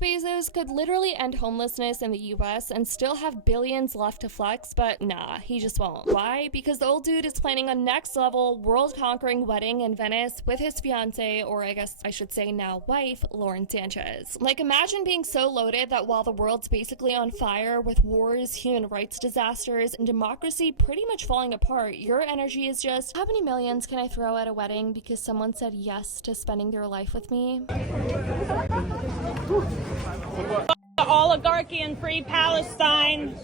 Bezos could literally end homelessness in the US and still have billions left to flex, but nah, he just won't. Why? Because the old dude is planning a next level, world-conquering wedding in Venice with his fiance, or I guess I should say now wife, Lauren Sanchez. Like, imagine being so loaded that while the world's basically on fire with wars, human rights disasters, and democracy pretty much falling apart, your energy is just, how many millions can I throw at a wedding because someone said yes to spending their life with me? Oligarchy and free Palestine.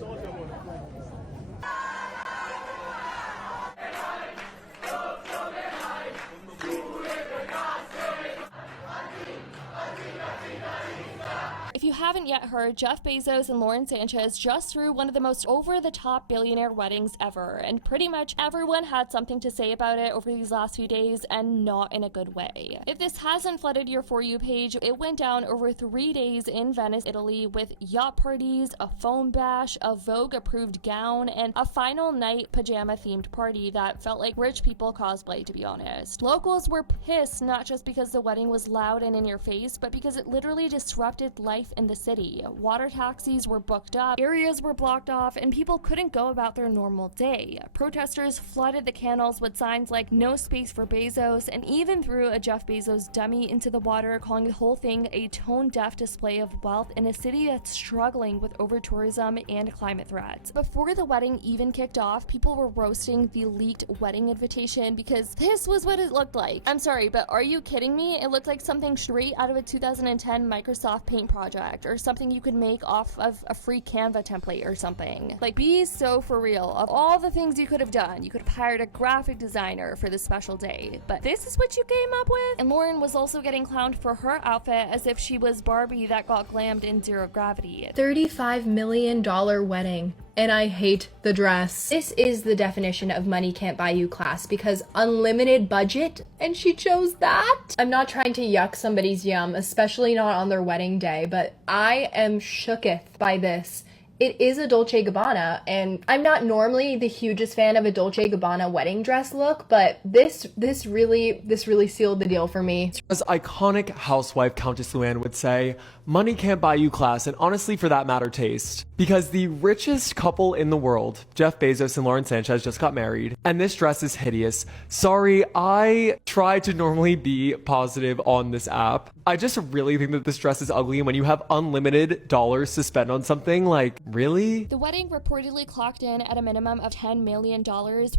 If you haven't yet heard, Jeff Bezos and Lauren Sanchez just threw one of the most over-the-top billionaire weddings ever, and pretty much everyone had something to say about it over these last few days, and not in a good way. If this hasn't flooded your For You page, it went down over 3 days in Venice, Italy, with yacht parties, a foam bash, a Vogue-approved gown, and a final night pajama-themed party that felt like rich people cosplay, to be honest. Locals were pissed, not just because the wedding was loud and in your face, but because it literally disrupted life in the city. Water taxis were booked up, areas were blocked off, and people couldn't go about their normal day. Protesters flooded the canals with signs like "No space for Bezos," and even threw a Jeff Bezos dummy into the water, calling the whole thing a tone-deaf display of wealth in a city that's struggling with over-tourism and climate threats. Before the wedding even kicked off, people were roasting the leaked wedding invitation because this was what it looked like. I'm sorry, but are you kidding me? It looked like something straight out of a 2010 Microsoft Paint project, or something you could make off of a free Canva template or something. Like, be so for real. Of all the things you could have done, you could have hired a graphic designer for this special day, but this is what you came up with? And Lauren was also getting clowned for her outfit as if she was Barbie that got glammed in Zero Gravity. $35 million wedding. And I hate the dress. This is the definition of money can't buy you class, because unlimited budget, and she chose that? I'm not trying to yuck somebody's yum, especially not on their wedding day, but I am shooketh by this. It is a Dolce & Gabbana, and I'm not normally the hugest fan of a Dolce & Gabbana wedding dress look, but this really sealed the deal for me. As iconic housewife Countess Luann would say, money can't buy you class, and honestly, for that matter, taste. Because the richest couple in the world, Jeff Bezos and Lauren Sanchez, just got married, and this dress is hideous. Sorry, I try to normally be positive on this app. I just really think that this dress is ugly, and when you have unlimited dollars to spend on something, like, really? The wedding reportedly clocked in at a minimum of $10 million,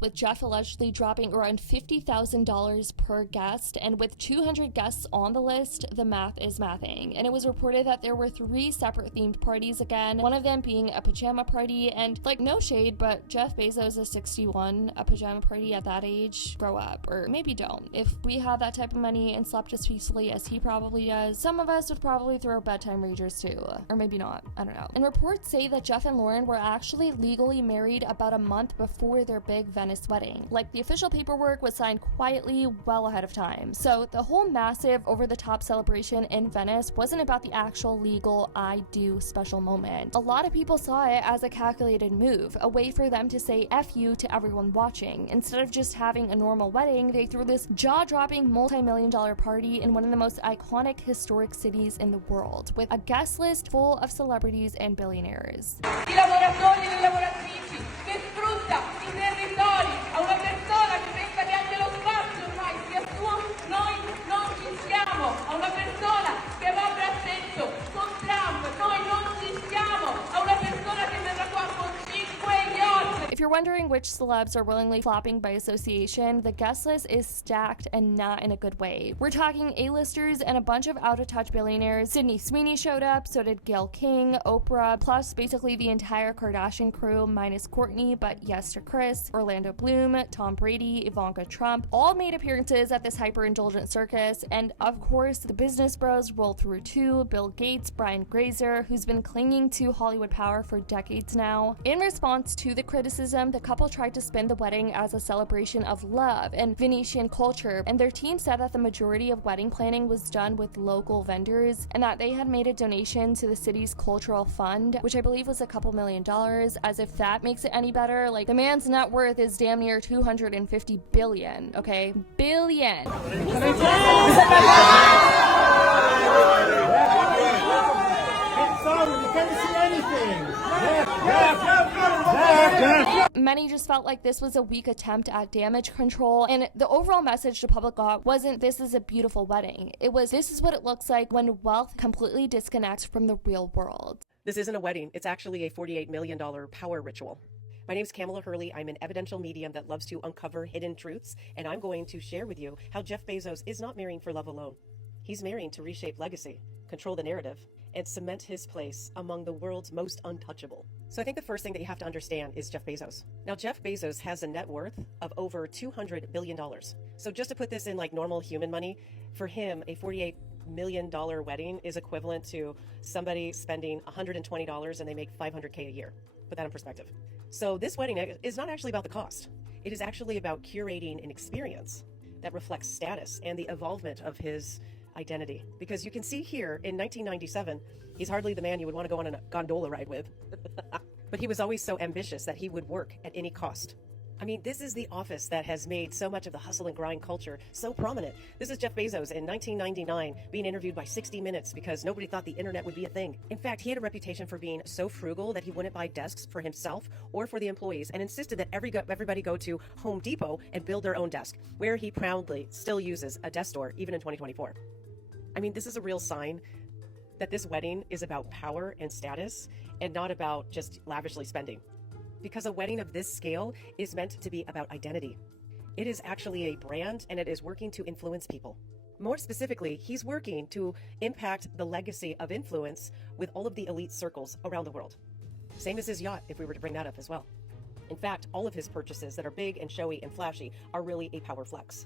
with Jeff allegedly dropping around $50,000 per guest, and with 200 guests on the list, the math is mathing. And it was reported that there were 3 separate themed parties again, one of them being a pajama party, and like, no shade, but Jeff Bezos is 61, a pajama party at that age, grow up, or maybe don't. If we had that type of money and slept as peacefully as he probably does, some of us would probably throw bedtime ragers too, or maybe not, I don't know. And reports say that Jeff and Lauren were actually legally married about a month before their big Venice wedding. Like, the official paperwork was signed quietly well ahead of time. So the whole massive over-the-top celebration in Venice wasn't about the actual legal I do special moment. A lot of people saw it as a calculated move, a way for them to say F you to everyone watching. Instead of just having a normal wedding, they threw this jaw-dropping multi-million-dollar party in one of the most iconic historic cities in the world, with a guest list full of celebrities and billionaires. I lavoratori e le lavoratrici, che sfrutta i territori a una persona che pensa che anche lo spazio ormai sia suo, noi non ci siamo, a una persona che va a braccetto con Trump, noi non ci siamo, a una persona che verrà qua con 5 yacht. If you're wondering which celebs are willingly flopping by association, the guest list is stacked and not in a good way. We're talking A-listers and a bunch of out-of-touch billionaires. Sydney Sweeney showed up, so did Gayle King, Oprah, plus basically the entire Kardashian crew minus Kourtney, but yes to Kris, Orlando Bloom, Tom Brady, Ivanka Trump, all made appearances at this hyper-indulgent circus, and of course, the business bros rolled through too. Bill Gates, Brian Grazer, who's been clinging to Hollywood power for decades now. In response to the criticism, the couple tried to spin the wedding as a celebration of love and Venetian culture, and their team said that the majority of wedding planning was done with local vendors, and that they had made a donation to the city's cultural fund, which I believe was a couple $1,000,000, as if that makes it any better. Like, the man's net worth is damn near $250 billion, okay? Billion! Many just felt like this was a weak attempt at damage control, and the overall message the public got wasn't "this is a beautiful wedding." It was "this is what it looks like when wealth completely disconnects from the real world." This isn't a wedding. It's actually a $48 million power ritual. My name is Kamala Hurley. I'm an evidential medium that loves to uncover hidden truths, and I'm going to share with you how Jeff Bezos is not marrying for love alone. He's marrying to reshape legacy, control the narrative, and cement his place among the world's most untouchable. So I think the first thing that you have to understand is Jeff Bezos. Now, Jeff Bezos has a net worth of over $200 billion. So just to put this in like normal human money, for him, a $48 million wedding is equivalent to somebody spending $120 and they make $500K a year. Put that in perspective. So this wedding is not actually about the cost. It is actually about curating an experience that reflects status and the evolvement of his identity. Because you can see here in 1997, he's hardly the man you would want to go on a gondola ride with. But he was always so ambitious that he would work at any cost. I mean, this is the office that has made so much of the hustle and grind culture so prominent. This is Jeff Bezos in 1999 being interviewed by 60 Minutes because nobody thought the internet would be a thing. In fact, he had a reputation for being so frugal that he wouldn't buy desks for himself or for the employees and insisted that everybody go to Home Depot and build their own desk, where he proudly still uses a desk store even in 2024. I mean, this is a real sign that this wedding is about power and status and not about just lavishly spending. Because a wedding of this scale is meant to be about identity. It is actually a brand, and it is working to influence people. More specifically, he's working to impact the legacy of influence with all of the elite circles around the world. Same as his yacht, if we were to bring that up as well. In fact, all of his purchases that are big and showy and flashy are really a power flex.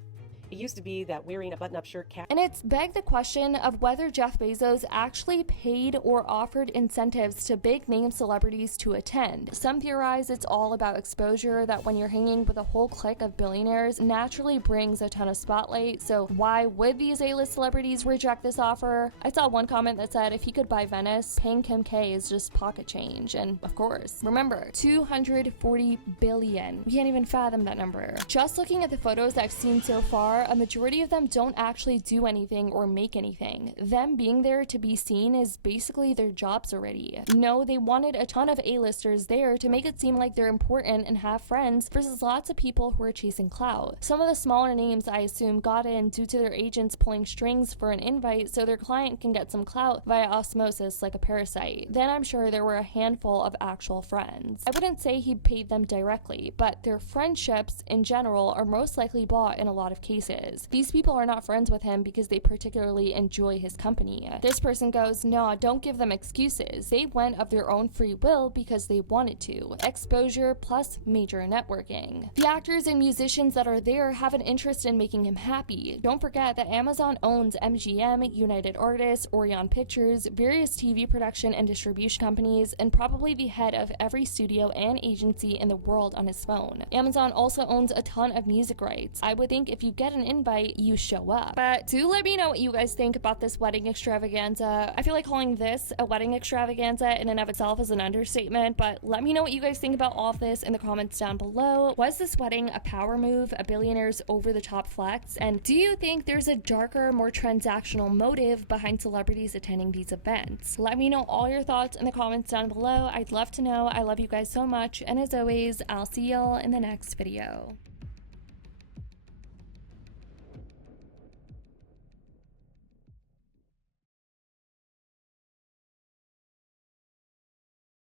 It used to be that wearing a button-up shirt And it's begged the question of whether Jeff Bezos actually paid or offered incentives to big-name celebrities to attend. Some theorize it's all about exposure, that when you're hanging with a whole clique of billionaires naturally brings a ton of spotlight, so why would these A-list celebrities reject this offer? I saw one comment that said if he could buy Venice, paying Kim K is just pocket change. And of course, remember, 240 billion. We can't even fathom that number. Just looking at the photos I've seen so far, a majority of them don't actually do anything or make anything. Them being there to be seen is basically their jobs already. No, they wanted a ton of A-listers there to make it seem like they're important and have friends versus lots of people who are chasing clout. Some of the smaller names, I assume, got in due to their agents pulling strings for an invite so their client can get some clout via osmosis like a parasite. Then I'm sure there were a handful of actual friends. I wouldn't say he paid them directly, but their friendships in general are most likely bought in a lot of cases. These people are not friends with him because they particularly enjoy his company. This person goes, no, don't give them excuses. They went of their own free will because they wanted to. Exposure plus major networking. The actors and musicians that are there have an interest in making him happy. Don't forget that Amazon owns MGM, United Artists, Orion Pictures, various TV production and distribution companies, and probably the head of every studio and agency in the world on his phone. Amazon also owns a ton of music rights. I would think if you get an invite, you show up. But do let me know what you guys think about this wedding extravaganza. I feel like calling this a wedding extravaganza in and of itself is an understatement, but let me know what you guys think about all of this in the comments down below. Was this wedding a power move, a billionaire's over-the-top flex? And do you think there's a darker, more transactional motive behind celebrities attending these events? Let me know all your thoughts in the comments down below. I'd love to know. I love you guys so much, and as always, I'll see y'all in the next video.